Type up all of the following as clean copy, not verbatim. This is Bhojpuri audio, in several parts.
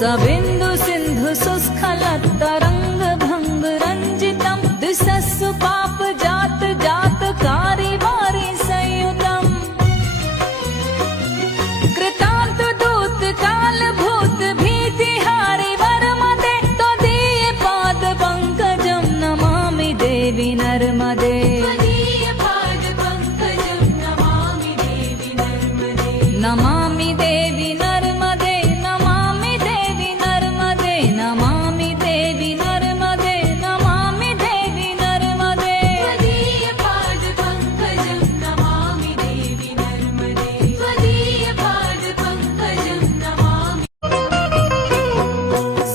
सबिन्दु सिन्धु सुस्खलत्तरङ्ग भङ्ग रञ्जितं दिशस्सु पाप जात जात कारी वारि संयुतम् कृतान्त दूत काल भूत भीतिहारि वरमदे त्वदीय पाद पङ्कजं नमामि देवि नर्मदे नमामि देवि नर्मदे नमामि देवि नर्मदे नमामि देवि नर्मदे नमामि देवि नर्मदे त्वदीयपाद पङ्कजं नमामि देवि नर्मदे त्वदीयपाद पङ्कजं नमामि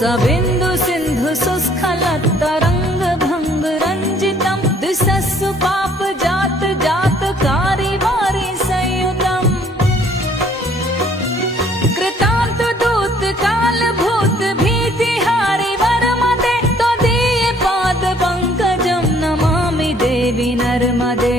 सबिन्दु सिन्धु सुस्खलत्तरङ्ग भङ्ग रञ्जितं दिशस्सु पाप जात जात कारी वारि संयुतम् कृतान्त दूत काल भूत भीतिहारि वरमदे त्वदीय पाद पङ्कजं नमामि देवि नर्मदे